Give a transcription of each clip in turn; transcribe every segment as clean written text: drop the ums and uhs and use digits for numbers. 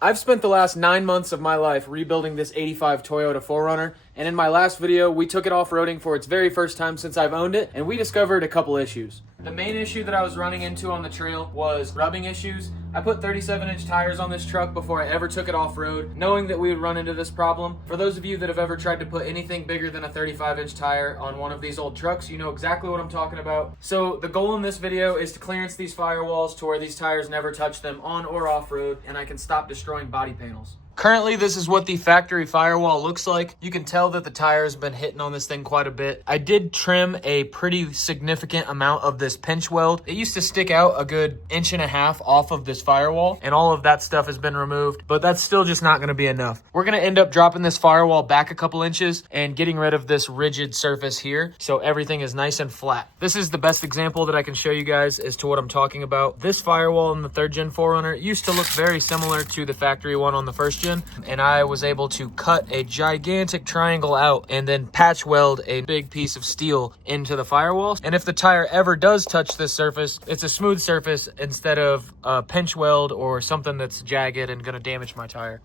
I've spent the last 9 months of my life rebuilding this 85 Toyota 4Runner, and in my last video, we took it off-roading for its very first time since I've owned it, and we discovered a couple issues. The main issue that I was running into on the trail was rubbing issues. I put 37-inch tires on this truck before I ever took it off-road, knowing that we would run into this problem. For those of you that have ever tried to put anything bigger than a 35-inch tire on one of these old trucks, you know exactly what I'm talking about. So the goal in this video is to clearance these firewalls to where these tires never touch them on or off-road, and I can stop destroying body panels. Currently, this is what the factory firewall looks like. You can tell that the tire has been hitting on this thing quite a bit. I did trim a pretty significant amount of this pinch weld. It used to stick out a good 1.5 inches off of this firewall, and all of that stuff has been removed, but that's still just not gonna be enough. We're gonna end up dropping this firewall back a couple inches and getting rid of this rigid surface here, so everything is nice and flat. This is the best example that I can show you guys as to what I'm talking about. This firewall in the 3rd gen 4Runner used to look very similar to the factory one on the 1st gen. And I was able to cut a gigantic triangle out and then patch weld a big piece of steel into the firewall. And if the tire ever does touch this surface, it's a smooth surface instead of a pinch weld or something that's jagged and gonna damage my tire.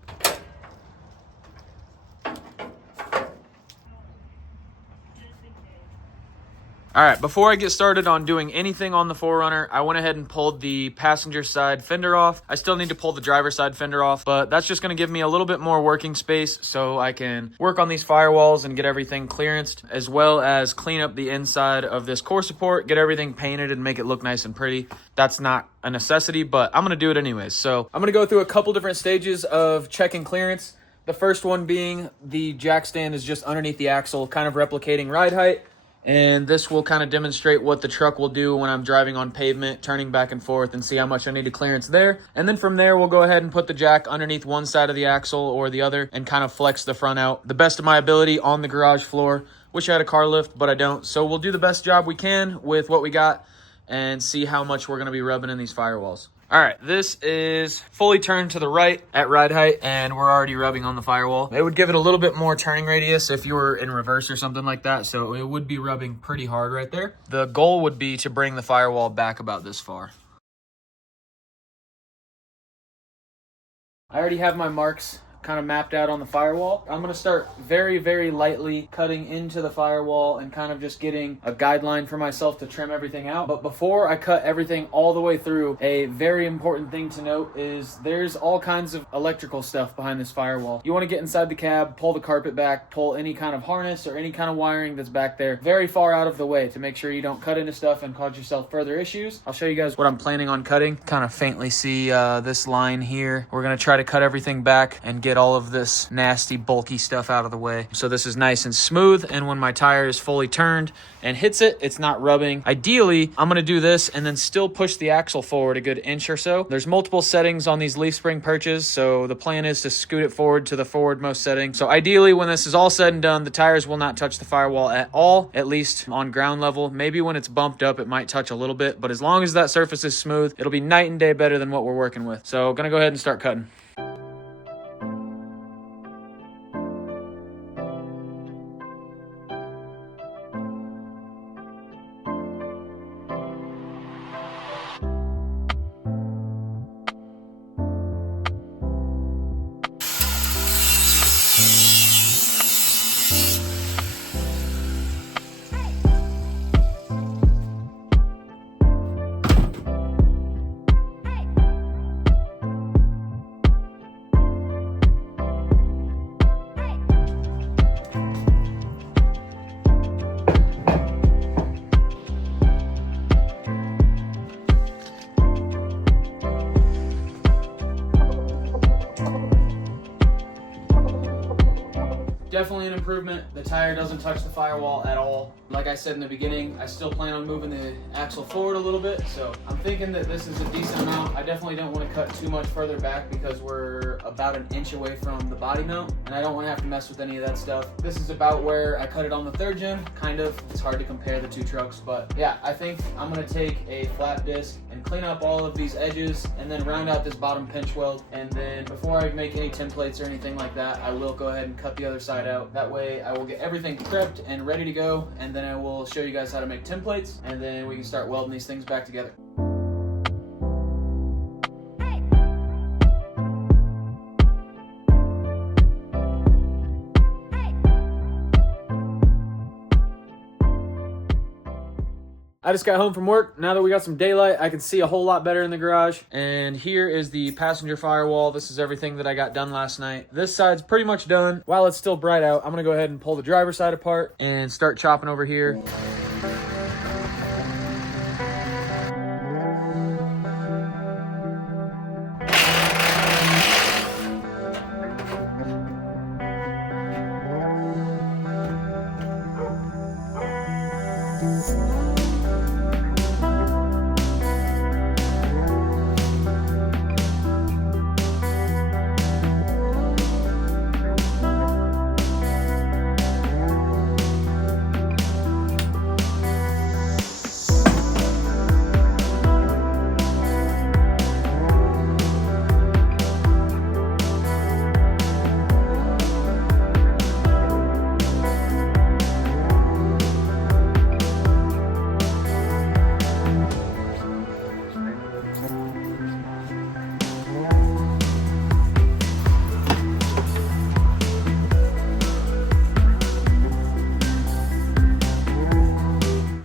All right, before I get started on doing anything on the 4Runner, I went ahead and pulled the passenger side fender off. I still need to pull the driver's side fender off, but that's just gonna give me a little bit more working space so I can work on these firewalls and get everything clearanced, as well as clean up the inside of this core support, get everything painted and make it look nice and pretty. That's not a necessity, but I'm gonna do it anyways. So I'm gonna go through a couple different stages of checking clearance. The first one being the jack stand is just underneath the axle, kind of replicating ride height. And this will kind of demonstrate what the truck will do when I'm driving on pavement, turning back and forth, and see how much I need to clearance there. And then from there, we'll go ahead and put the jack underneath one side of the axle or the other and kind of flex the front out the best of my ability on the garage floor. Wish I had a car lift, but I don't. So we'll do the best job we can with what we got and see how much we're going to be rubbing in these firewalls. All right, this is fully turned to the right at ride height, and we're already rubbing on the firewall. It would give it a little bit more turning radius if you were in reverse or something like that, so it would be rubbing pretty hard right there. The goal would be to bring the firewall back about this far. I already have my marks kind of mapped out on the firewall. I'm going to start very, very lightly cutting into the firewall and kind of just getting a guideline for myself to trim everything out. But before I cut everything all the way through, a very important thing to note is there's all kinds of electrical stuff behind this firewall. You want to get inside the cab, pull the carpet back, pull any kind of harness or any kind of wiring that's back there very far out of the way to make sure you don't cut into stuff and cause yourself further issues. I'll show you guys what I'm planning on cutting. Kind of faintly see this line here. We're going to try to cut everything back and get all of this nasty bulky stuff out of the way so this is nice and smooth, and when my tire is fully turned and hits it, it's not rubbing. Ideally, I'm going to do this and then still push the axle forward a good inch or so. There's multiple settings on these leaf spring perches, so the plan is to scoot it forward to the forwardmost setting. So ideally, when this is all said and done, the tires will not touch the firewall at all, at least on ground level. Maybe when it's bumped up, it might touch a little bit, but as long as that surface is smooth, it'll be night and day better than what we're working with. So gonna go ahead and start cutting. Definitely an improvement. The tire doesn't touch the firewall at all. Like I said in the beginning, I still plan on moving the axle forward a little bit, so I'm thinking that this is a decent amount. I definitely don't want to cut too much further back because we're about an inch away from the body mount, and I don't want to have to mess with any of that stuff. This is about where I cut it on the 3rd gen, kind of. It's hard to compare the two trucks, but yeah, I think I'm going to take a flat disc and clean up all of these edges and then round out this bottom pinch weld, and then before I make any templates or anything like that, I will go ahead and cut the other side out. That way I will get everything prepped and ready to go, and then I will show you guys how to make templates, and then we can start welding these things back together. I just got home from work. Now that we got some daylight, I can see a whole lot better in the garage. And here is the passenger firewall. This is everything that I got done last night. This side's pretty much done. While it's still bright out, I'm gonna go ahead and pull the driver's side apart and start chopping over here.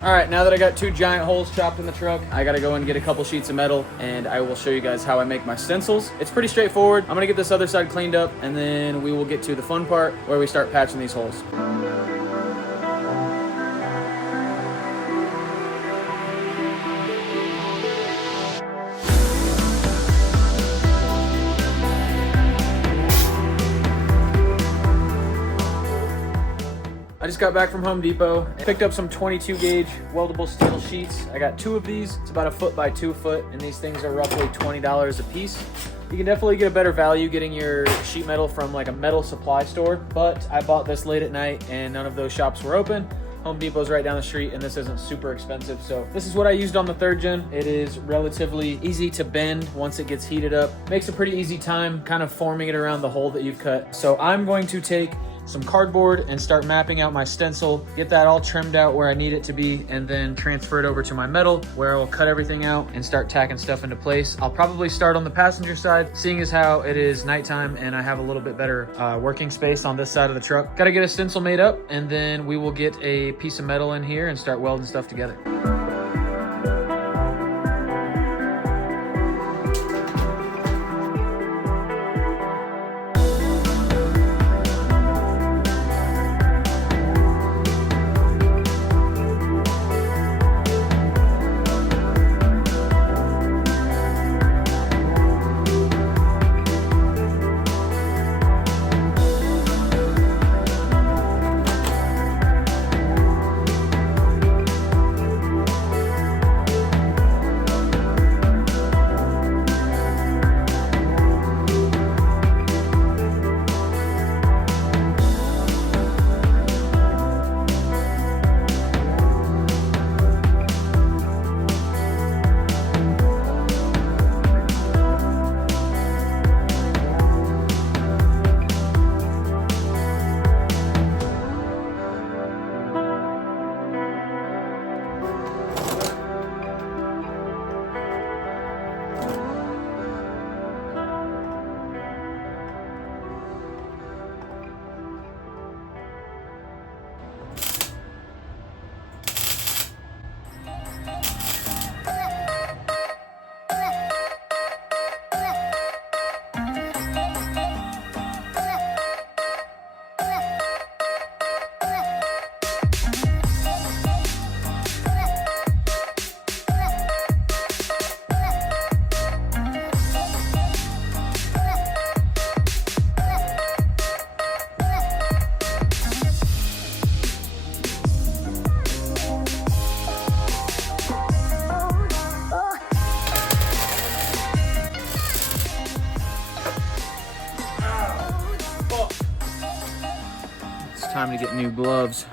All right, now that I got 2 giant holes chopped in the truck, I gotta go and get a couple sheets of metal, and I will show you guys how I make my stencils. It's pretty straightforward. I'm gonna get this other side cleaned up, and then we will get to the fun part where we start patching these holes. I just got back from Home Depot and picked up some 22 gauge weldable steel sheets. I got 2 of these. It's about 1 foot by 2 foot, and these things are roughly $20 a piece. You can definitely get a better value getting your sheet metal from like a metal supply store, but I bought this late at night and none of those shops were open. Home Depot's right down the street and this isn't super expensive. So this is what I used on the 3rd gen. It is relatively easy to bend once it gets heated up. Makes a pretty easy time kind of forming it around the hole that you've cut. So I'm going to take some cardboard and start mapping out my stencil, get that all trimmed out where I need it to be, and then transfer it over to my metal where I'll cut everything out and start tacking stuff into place. I'll probably start on the passenger side, seeing as how it is nighttime and I have a little bit better working space on this side of the truck. Gotta get a stencil made up, and then we will get a piece of metal in here and start welding stuff together. Time to get new gloves.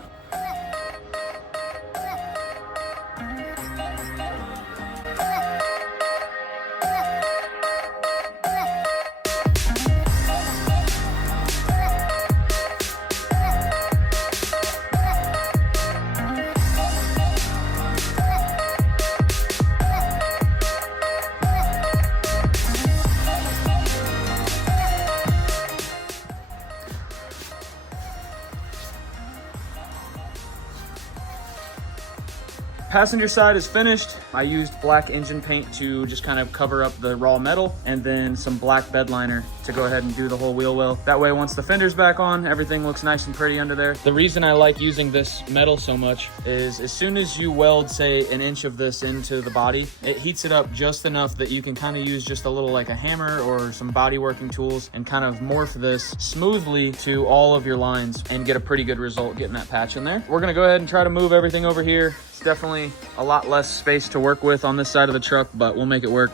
Passenger side is finished. I used black engine paint to just kind of cover up the raw metal, and then some black bed liner to go ahead and do the whole wheel well. That way, once the fender's back on, everything looks nice and pretty under there. The reason I like using this metal so much is as soon as you weld, say, an inch of this into the body, it heats it up just enough that you can kind of use just a little like a hammer or some body working tools and kind of morph this smoothly to all of your lines and get a pretty good result getting that patch in there. We're gonna go ahead and try to move everything over here. It's definitely a lot less space to work with on this side of the truck, but we'll make it work.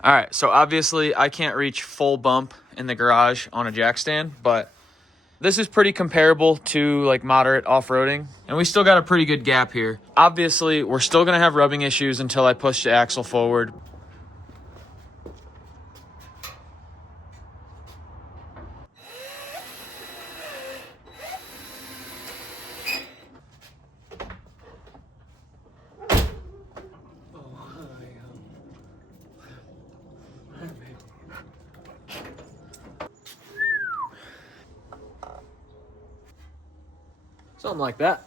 All right, so obviously I can't reach full bump in the garage on a jack stand, but this is pretty comparable to like moderate off-roading, and we still got a pretty good gap here. Obviously, we're still gonna have rubbing issues until I push the axle forward. Something like that.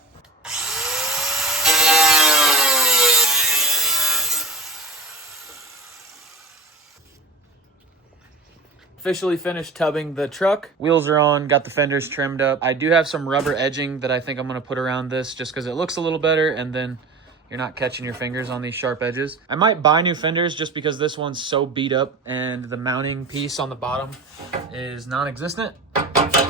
Officially finished tubbing the truck. Wheels are on, got the fenders trimmed up. I do have some rubber edging that I think I'm gonna put around this just because it looks a little better, and then you're not catching your fingers on these sharp edges. I might buy new fenders just because this one's so beat up and the mounting piece on the bottom is non-existent.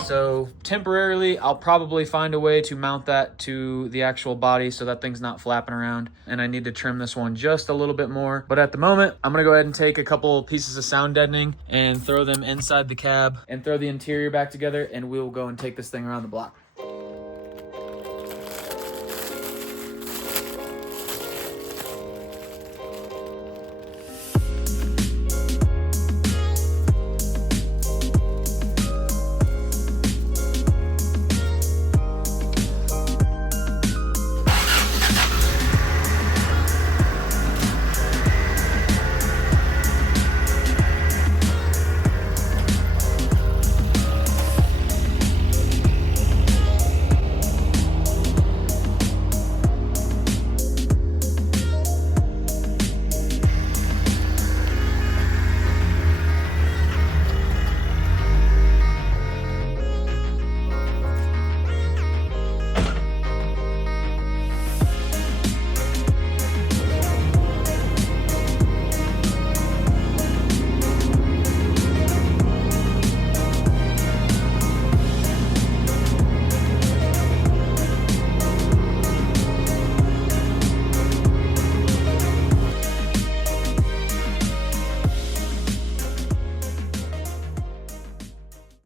So temporarily, I'll probably find a way to mount that to the actual body so that thing's not flapping around. And I need to trim this one just a little bit more. But at the moment, I'm gonna go ahead and take a couple pieces of sound deadening and throw them inside the cab and throw the interior back together, and we'll go and take this thing around the block.